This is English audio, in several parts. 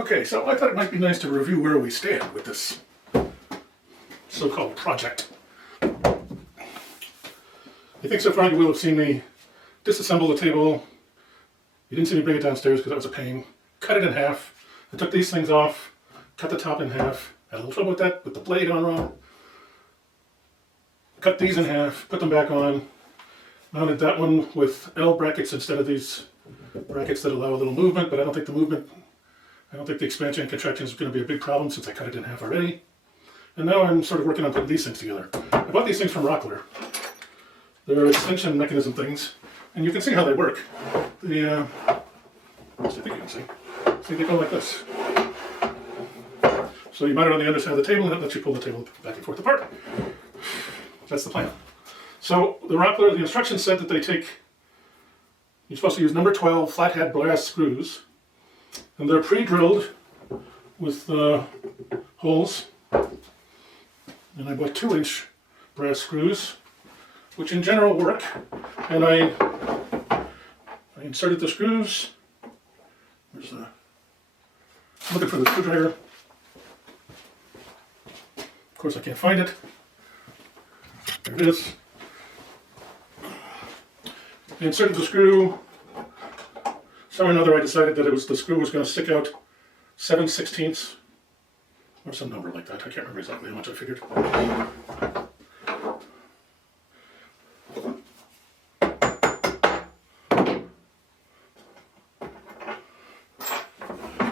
Okay, so I thought it might be nice to review where we stand with this so-called project. I think so far you will have seen me disassemble the table. You didn't see me bring it downstairs because that was a pain. Cut it in half. I took these things off, cut the top in half. Had a little trouble with that, with the blade on wrong. Cut these in half, put them back on. Mounted that one with L brackets instead of these brackets that allow a little movement, but I don't think the expansion and contraction is going to be a big problem since I cut it in half already. And now I'm sort of working on putting these things together. I bought these things from Rockler. They're extension mechanism things, and you can see how they work. I think you can see. See, they go like this. So you mount it on the underside of the table, and it lets you pull the table back and forth apart. That's the plan. So the Rockler, the instructions said that you're supposed to use number 12 flathead brass screws, and they're pre-drilled with holes. And I bought 2-inch brass screws, which in general work. And I inserted the screws. I'm looking for the screwdriver. Of course, I can't find it. There it is. I inserted the screw. Somewhere or another I decided that the screw was going to stick out 7/16 or some number like that. I can't remember exactly how much I figured.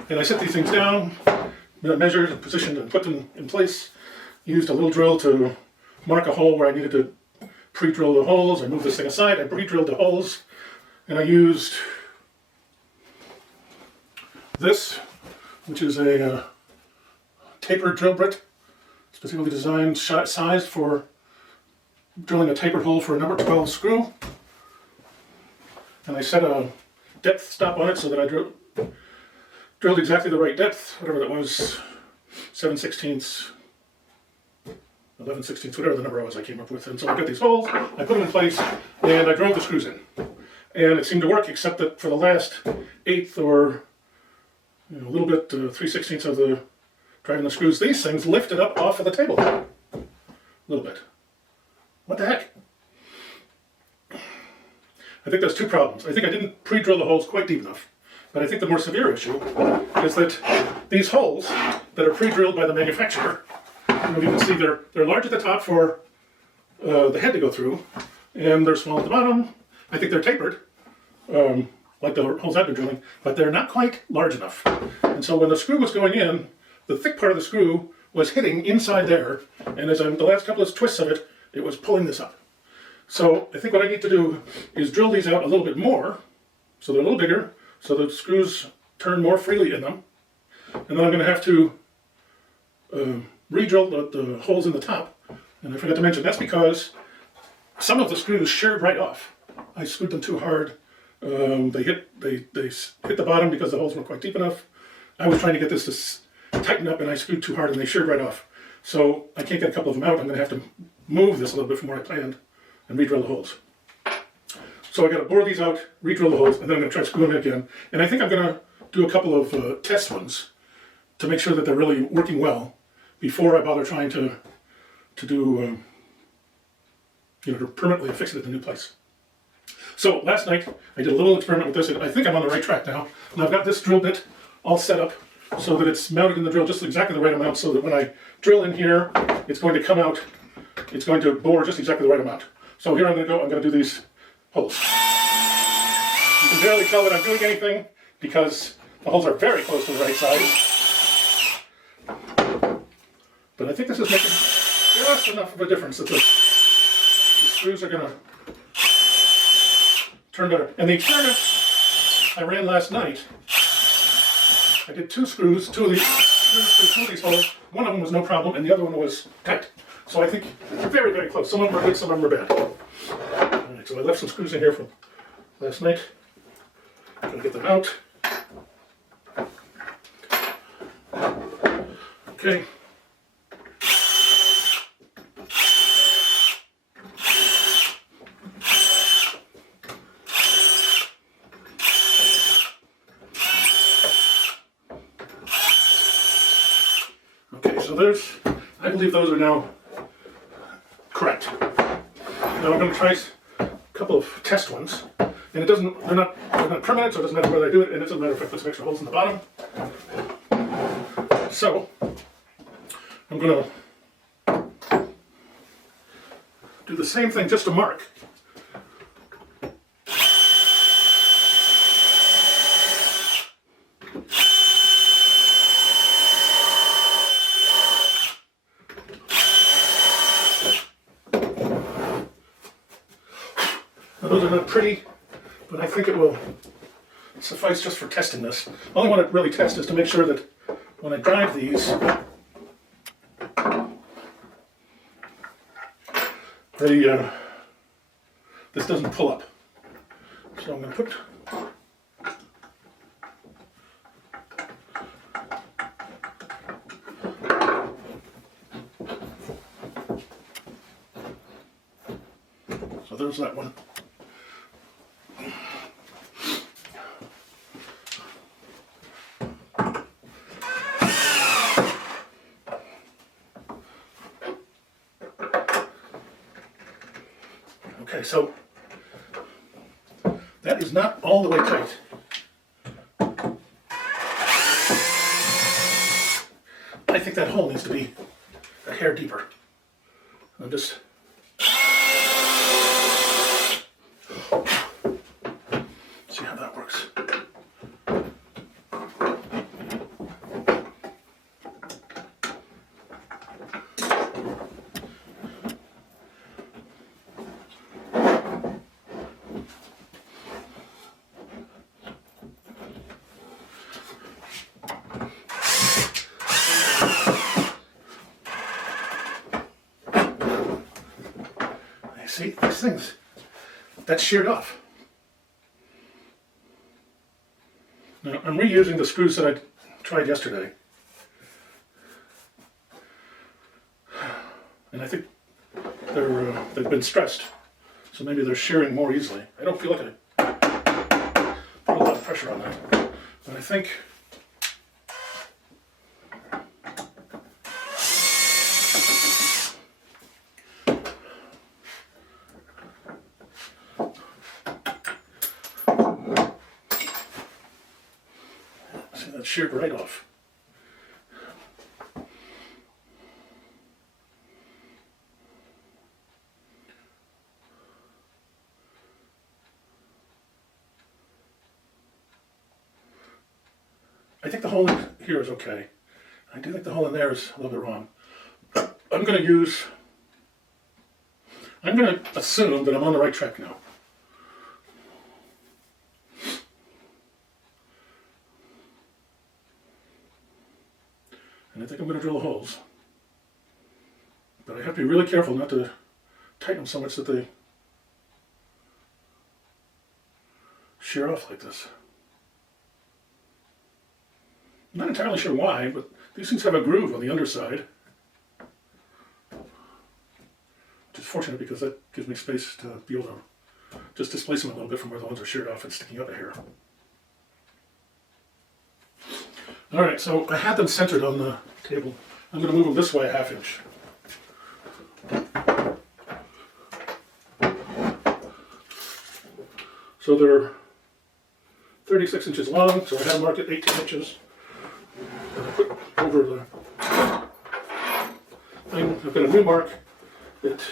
And I set these things down, measured and positioned and put them in place. Used a little drill to mark a hole where I needed to pre-drill the holes. I moved this thing aside, I pre-drilled the holes, and I used this, which is a tapered drill bit, specifically designed, sized for drilling a tapered hole for a number 12 screw. And I set a depth stop on it so that I drilled exactly the right depth, whatever that was, 7/16, 11/16, whatever the number was I came up with. And so I got these holes, I put them in place, and I drove the screws in. And it seemed to work, except that for the last 1/8 or a little bit, 3/16 of the driving the screws, these things lifted up off of the table. A little bit. What the heck? I think there's two problems. I think I didn't pre-drill the holes quite deep enough. But I think the more severe issue is that these holes that are pre-drilled by the manufacturer, you can see they're large at the top for the head to go through, and they're small at the bottom. I think they're tapered, like the holes I've been drilling, but they're not quite large enough. And so when the screw was going in, the thick part of the screw was hitting inside there, and as the last couple of twists of it, it was pulling this up. So I think what I need to do is drill these out a little bit more, so they're a little bigger, so the screws turn more freely in them. And then I'm going to have to re-drill the holes in the top. And I forgot to mention, that's because some of the screws sheared right off. I screwed them too hard. They hit the bottom because the holes weren't quite deep enough. I was trying to get this to tighten up, and I screwed too hard and they sheared right off. So I can't get a couple of them out. I'm going to have to move this a little bit from where I planned and re-drill the holes. So I got to bore these out, re-drill the holes, and then I'm going to try screwing them again. And I think I'm going to do a couple of test ones to make sure that they're really working well before I bother trying to permanently fix it at the new place. So last night I did a little experiment with this, and I think I'm on the right track now. And I've got this drill bit all set up so that it's mounted in the drill just exactly the right amount, so that when I drill in here, it's going to come out, it's going to bore just exactly the right amount. So here I'm going to do these holes. You can barely tell that I'm doing anything because the holes are very close to the right size. But I think this is making just enough of a difference that the screws are going to turn better. And the experiment I ran last night, I did two of these holes. One of them was no problem, and the other one was tight. So I think very, very close. Some of them are good, some of them are bad. All right, so I left some screws in here from last night. I'm going to get them out. Okay. there's, I believe those are now correct. Now I'm going to try a couple of test ones, and they're not permanent, so it doesn't matter whether I do it, and it doesn't matter if I put some extra holes in the bottom. So I'm going to do the same thing just to mark. Now, those are not pretty, but I think it will suffice just for testing this. All I want to really test is to make sure that when I drive these, this doesn't pull up. So I'm going to put so there's that one. Okay, so that is not all the way tight. I think that hole needs to be a hair deeper. I'm just see how that works. See, these things, that's sheared off. Now, I'm reusing the screws that I tried yesterday. And I think they've been stressed, so maybe they're shearing more easily. I don't feel like I put a lot of pressure on that, but I think that's sheared right off. I think the hole in here is okay. I do think the hole in there is a little bit wrong. I'm going to assume that I'm on the right track now. And I think I'm going to drill the holes. But I have to be really careful not to tighten them so much that they shear off like this. I'm not entirely sure why, but these things have a groove on the underside. Which is fortunate because that gives me space to be able to just displace them a little bit from where the ones are sheared off and sticking up here. Alright, so I had them centered on the table. I'm going to move them this way a ½ inch. So they're 36 inches long, so I had them marked at 18 inches. And I put over the thing, I've got a new mark that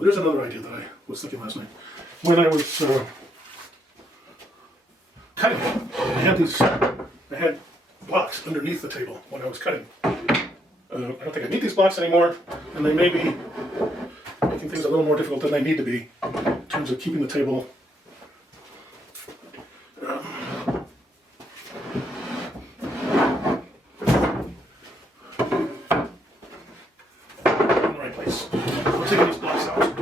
there's another idea that I was thinking last night. When I was cutting, I had blocks underneath the table when I was cutting. I don't think I need these blocks anymore, and they may be making things a little more difficult than they need to be in terms of keeping the table in the right place. We're taking these blocks out.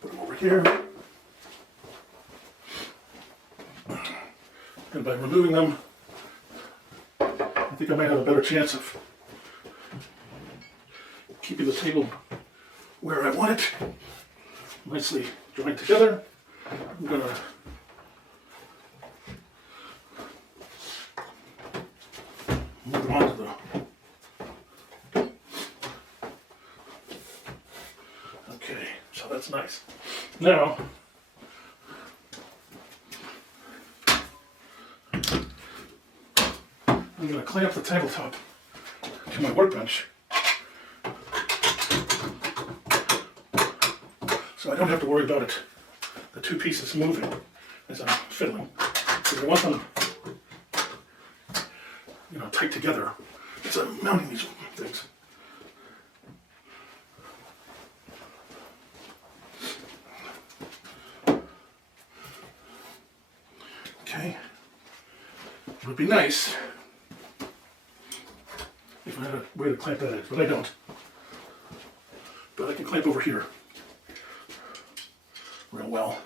Put them over here. And by removing them, I think I might have a better chance of keeping the table where I want it, nicely joined together. I'm going to move on to the... Okay, so that's nice. Now, I'm going to clamp the tabletop to my workbench so I don't have to worry about the two pieces moving as I'm fiddling. Because I want them, tight together as I'm mounting these things. Okay, it would be nice if I had a way to clamp that edge, but I don't. But I can clamp over here real well.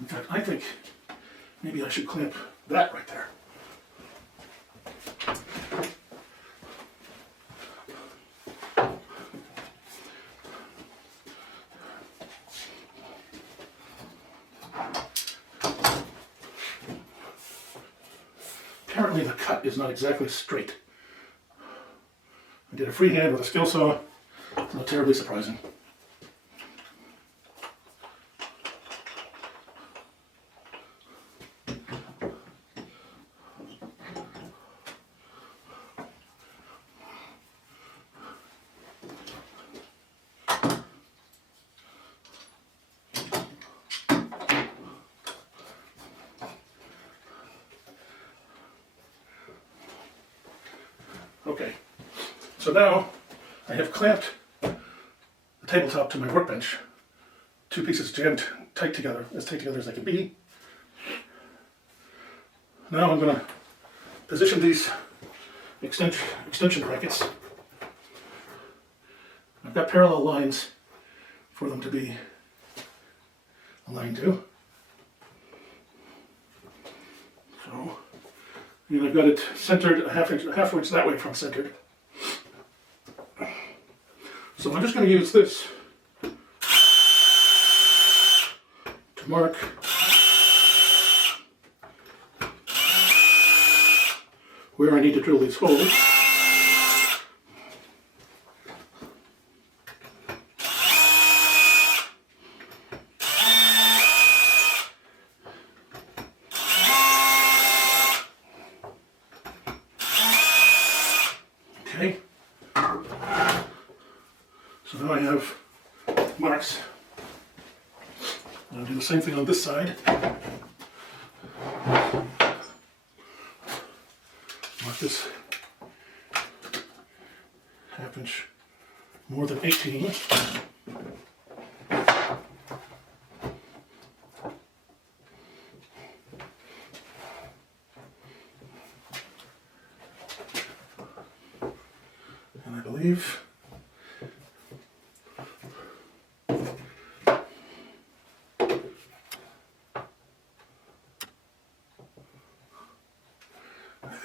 In fact, I think maybe I should clamp that right there. Apparently the cut is not exactly straight. I did a freehand with a skill saw. It's not terribly surprising. Okay, so now I have clamped the tabletop to my workbench. Two pieces jammed tight together as they can be. Now I'm going to position these extension brackets. I've got parallel lines for them to be aligned to. So, and I've got it centered a half inch that way from centered. So I'm just going to use this to mark where I need to drill these holes. Okay, so now I have marks. I'll do the same thing on this side. Mark this half inch more than 18. And I believe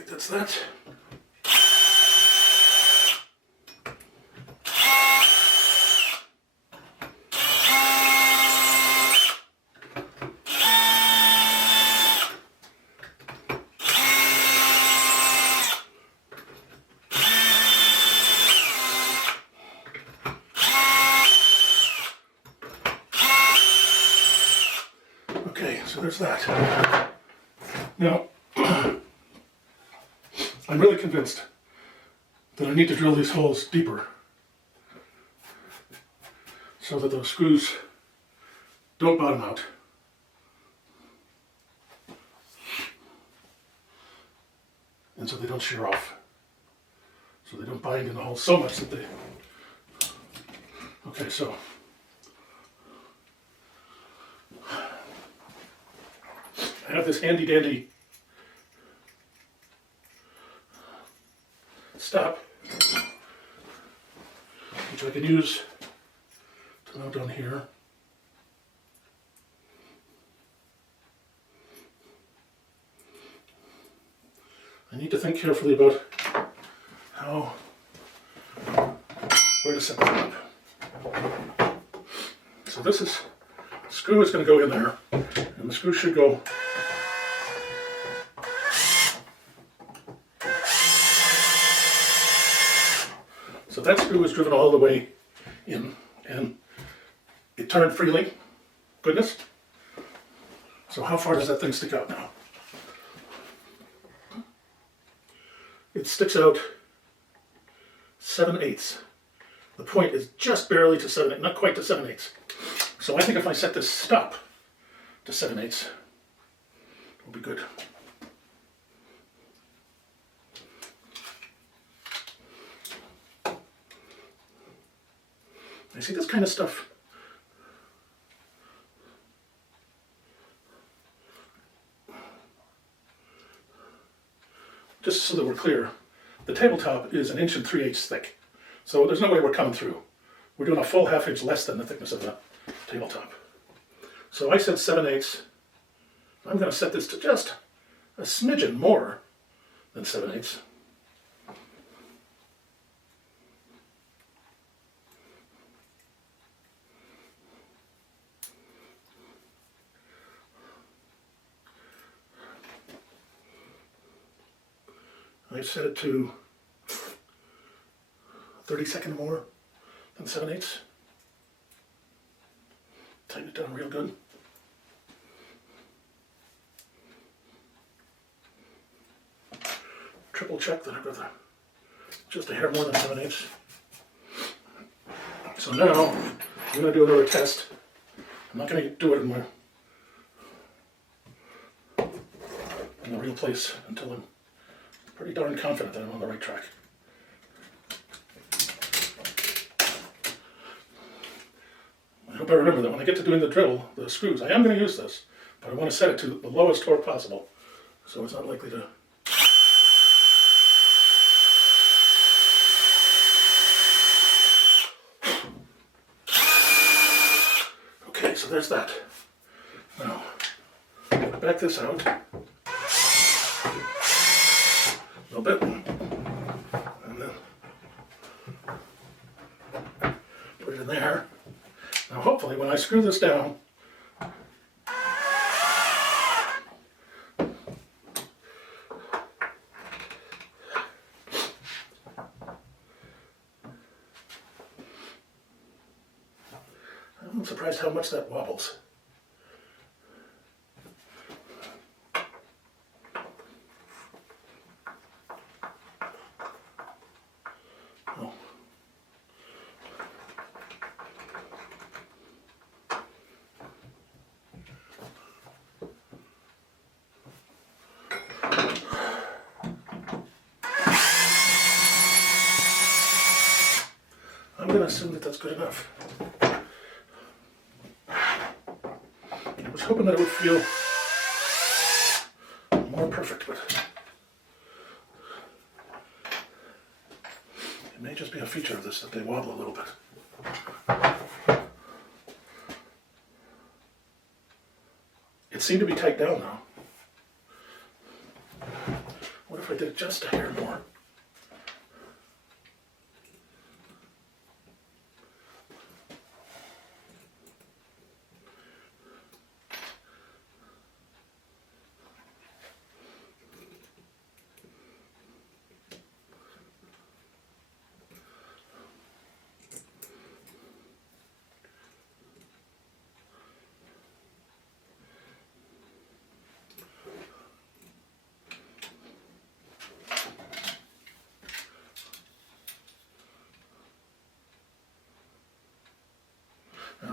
that's that. Okay, so there's that. Now, I'm really convinced that I need to drill these holes deeper so that those screws don't bottom out. And so they don't shear off. So they don't bind in the hole so much that they... Okay, so I have this handy dandy stop, which I can use to mount on here. I need to think carefully about where to set that up. So this is, screw is going to go in there, and the screw should go so that screw is driven all the way in, and it turned freely. Goodness. So how far does that thing stick out now? It sticks out 7/8. The point is just barely to 7/8, not quite to 7/8. So I think if I set this stop to 7/8, it'll be good. I see this kind of stuff. Just so that we're clear, the tabletop is 1 3/8 thick. So there's no way we're coming through. We're doing a full 1/2 inch less than the thickness of the tabletop. So I said 7/8. I'm going to set this to just a smidgen more than 7/8. I set it to 32nd more than 7/8. Tighten it down real good. Triple check that I've got just a hair more than 7/8. So now I'm going to do another test. I'm not going to do it in the real place until I'm pretty darn confident that I'm on the right track. I hope I remember that when I get to doing the drill, the screws, I am going to use this, but I want to set it to the lowest torque possible, so it's not likely to... Okay, so there's that. Now, back this out. A little bit, and then put it in there. Now hopefully when I screw this down, I'm surprised how much that wobbles. I'm going to assume that that's good enough. I was hoping that it would feel more perfect, but it may just be a feature of this that they wobble a little bit. It seemed to be tight down now. What if I did just a hair more? I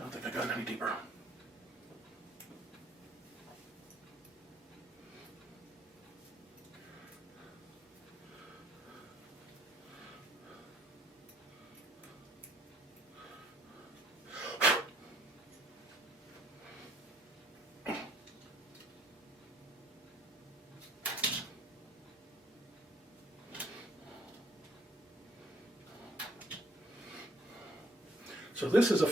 don't think I got it any deeper. So this is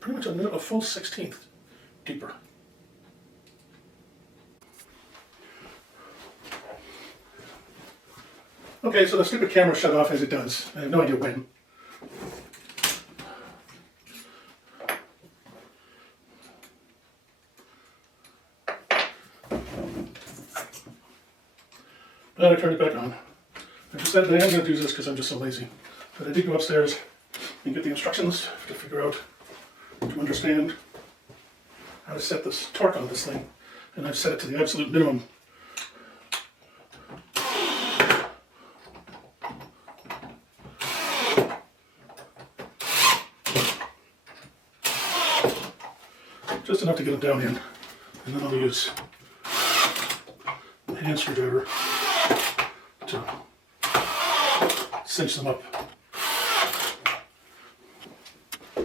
pretty much a full 16th deeper. Okay, so the stupid camera shut off as it does. I have no idea when. But I turned it back on. I just said that I am going to do this because I'm just so lazy. But I did go upstairs and get the instructions to figure out, to understand how to set this torque on this thing. And I've set it to the absolute minimum. Just enough to get it down in. And then I'll use the hand screwdriver to cinch them up. I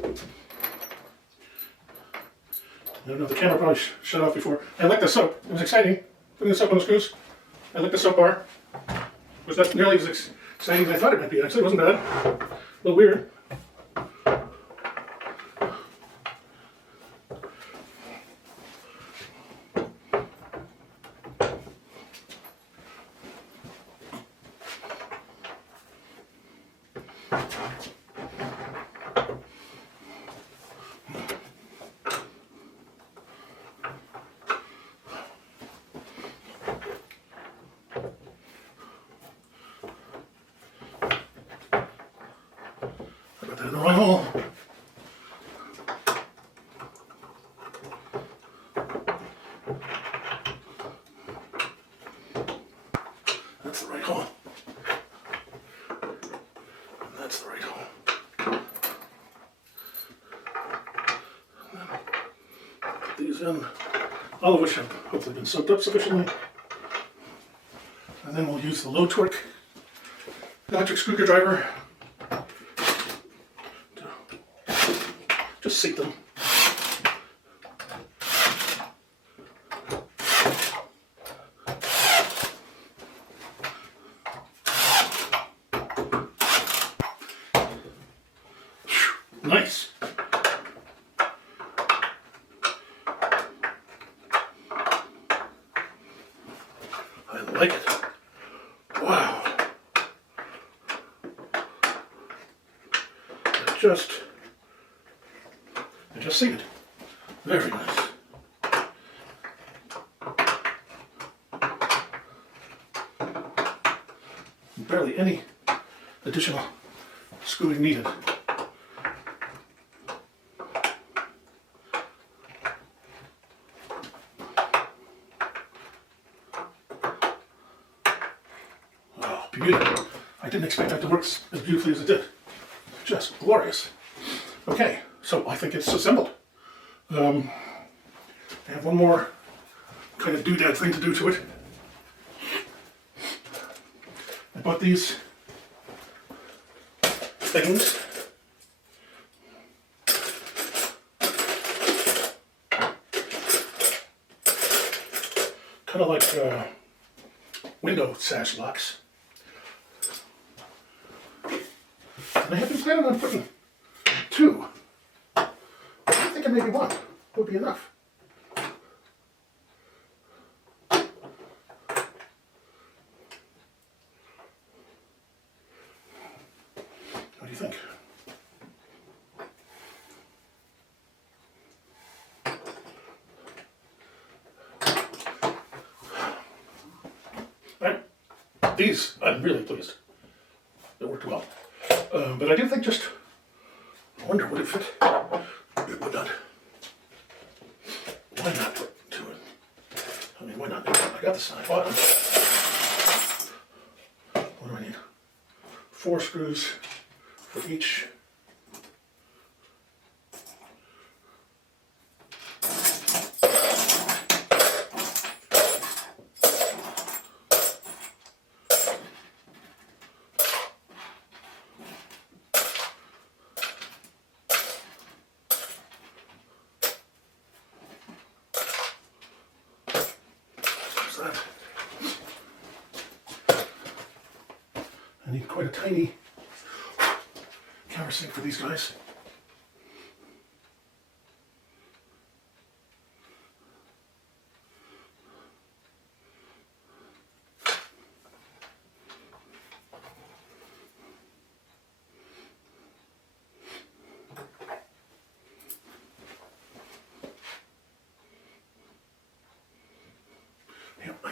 don't know, the camera probably shut off before. I like the soap. It was exciting. Putting the soap on the screws. I like the soap bar. It was not nearly as exciting as I thought it might be. Actually, it wasn't bad. A little weird. Put that in the right hole. That's the right hole. And that's the right hole. And then put these in, all of which have hopefully been soaked up sufficiently. And then we'll use the low torque electric screwdriver to just seat them. Nice. I like it. Wow. I just see it. Very nice. Barely any additional screwing needed. Oh, beautiful. I didn't expect that to work as beautifully as it did. Just glorious. Okay, so I think it's assembled. I have one more kind of doodad thing to do to it. I bought these things. Kind of like window sash locks. And I have been planning on putting two. I was thinking maybe one would be enough. What do you think? Right. These, I'm really pleased. It worked well. But I do think just, I wonder, would it fit? It would not. Why not put two in? I mean, why not? I got the side bottom. What do I need? 4 screws for each. That. I need quite a tiny countersink for these guys.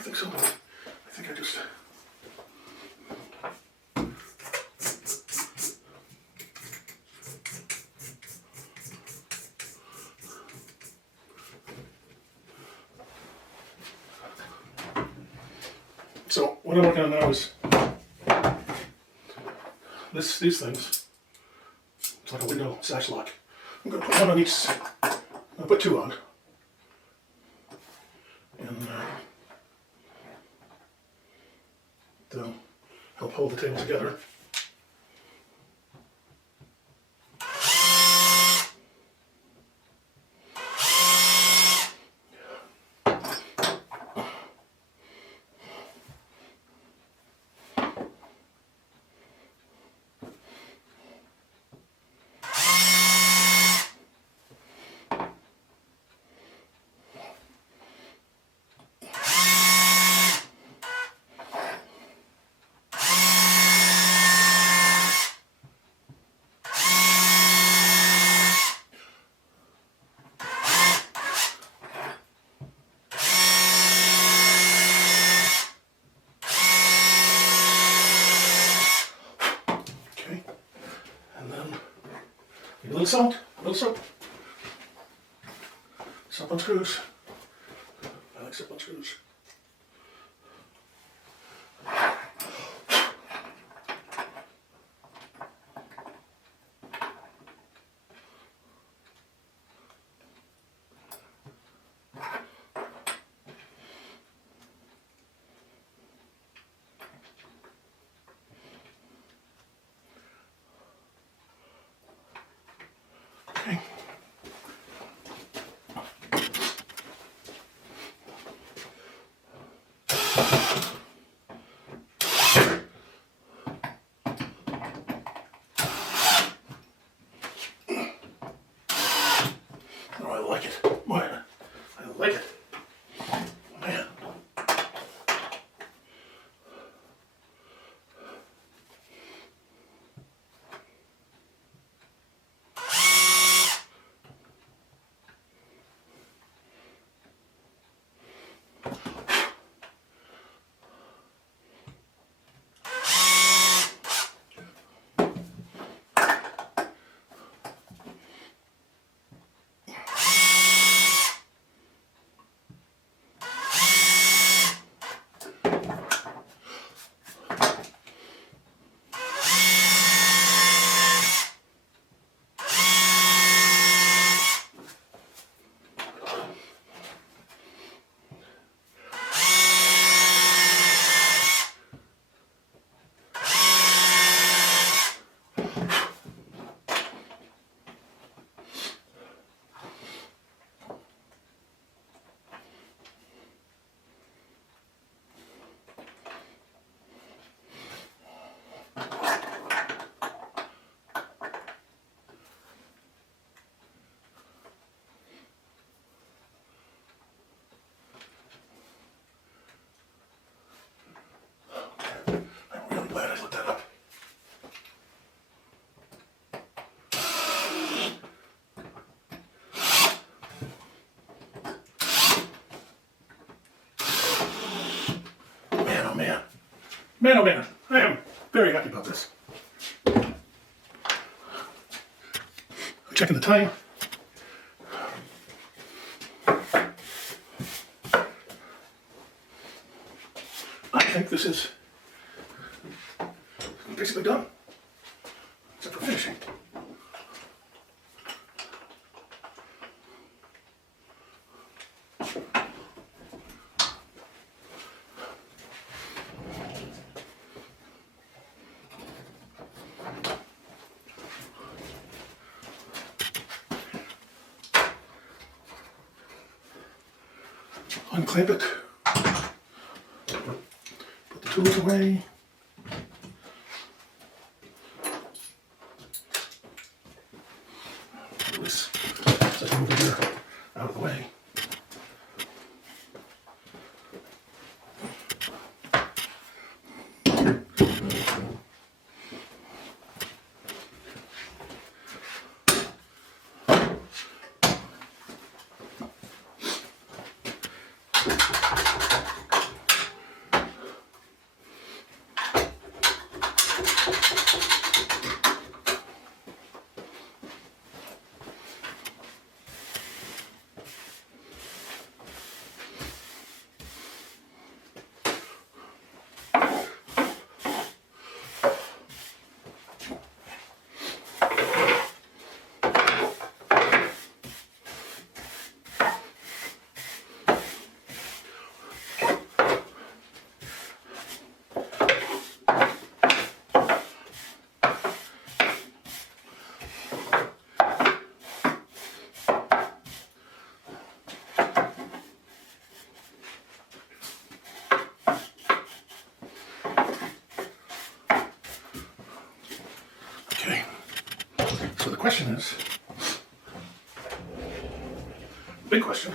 think so. I think I just... So what I'm working on now is these things. It's like a window sash lock. I'm going to put one on each. I'll put two on. And they'll help hold the table together. A little salt, a little soap. Soap on screws. I like soap on screws. Okay. Oh, I like it. Boy, I like it. Man. I'm really glad I looked that up. Man, oh man. Man, oh man. I am very happy about this. I'm checking the time. I think this is basically done, except for finishing. Unclamp it. Put the tools away. This over here out of the way. question is, big question,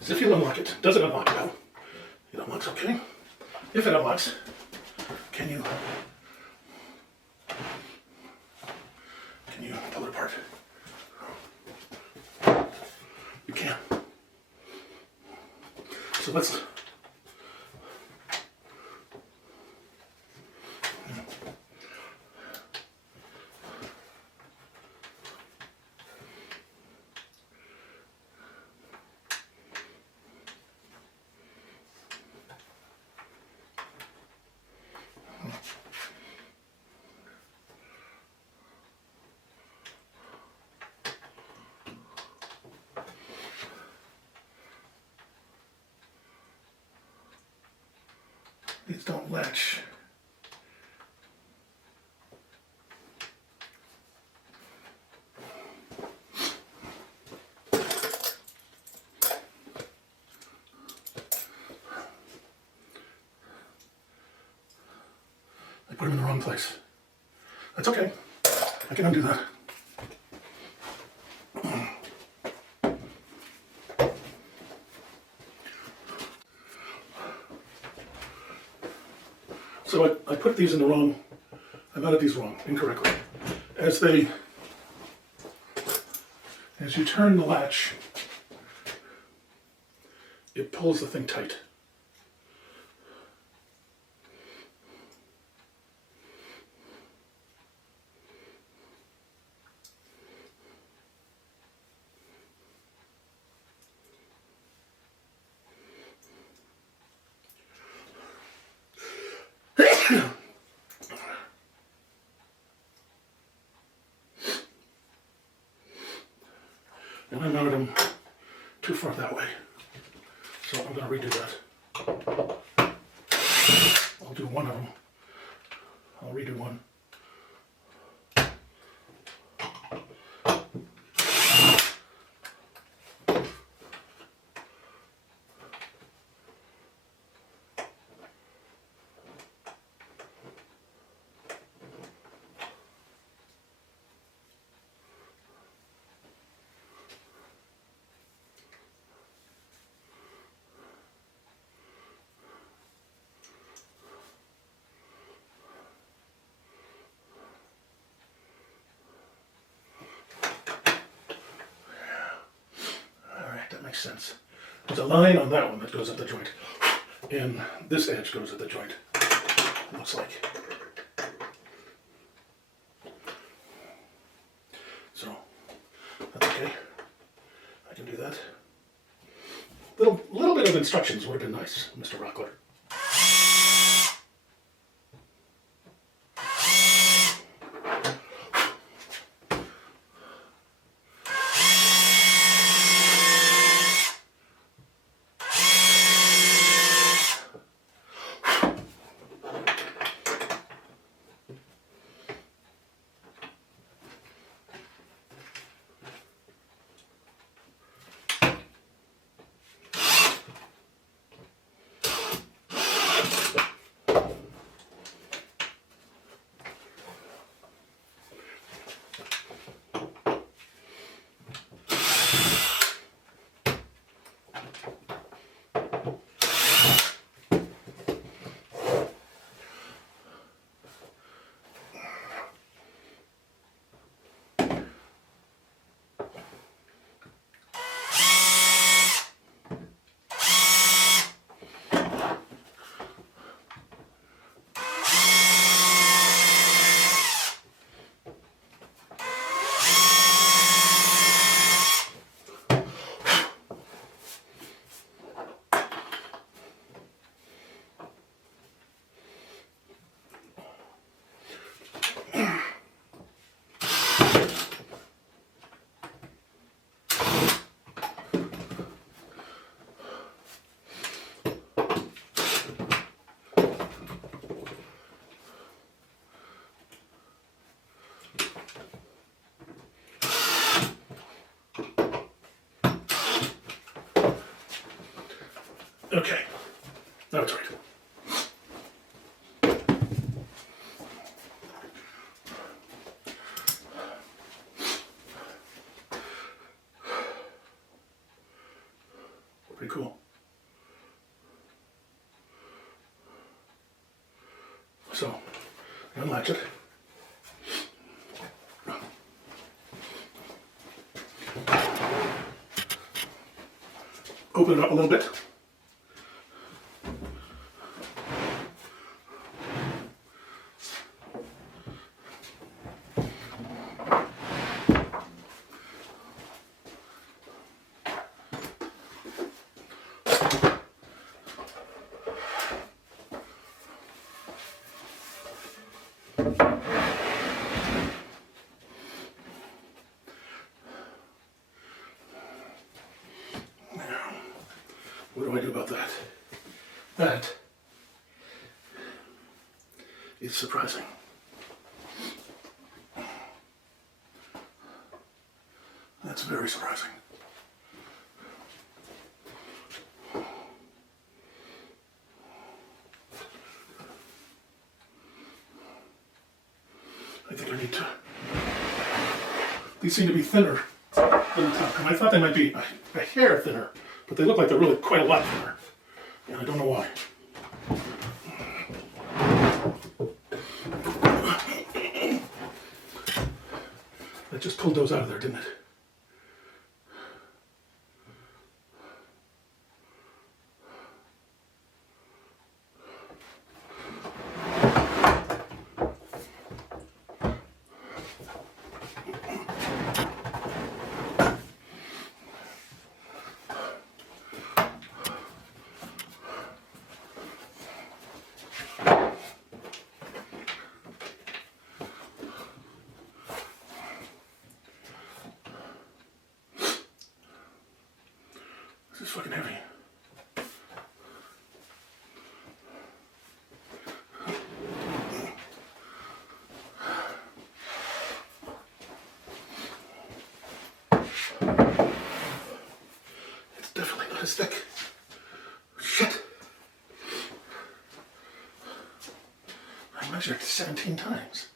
is if you unlock it, does it unlock now? It unlocks, okay. If it unlocks, can you pull it apart? You can. So let's these don't latch. I put them in the wrong place. That's okay. I can undo that. So I put these in the wrong, I mounted these wrong, incorrectly. As you turn the latch, it pulls the thing tight. And I mounted them too far that way. So I'm going to redo that. I'll do one of them. I'll redo one. Sense. There's a line on that one that goes at the joint, and this edge goes at the joint, it looks like. So, that's okay. I can do that. Little bit of instructions would have been nice, Mr. Rockler. Okay, now it's right. So, unlatch it. Open it up a little bit. What do I do about that? That is surprising. That's very surprising. I think I need to... These seem to be thinner than the top, and I thought they might be a hair thinner, but they look like they're really quite a lot thinner, and I don't know why. That just pulled those out of there, didn't it? This is fucking heavy. It's definitely not as thick. Shit. I measured 17 times.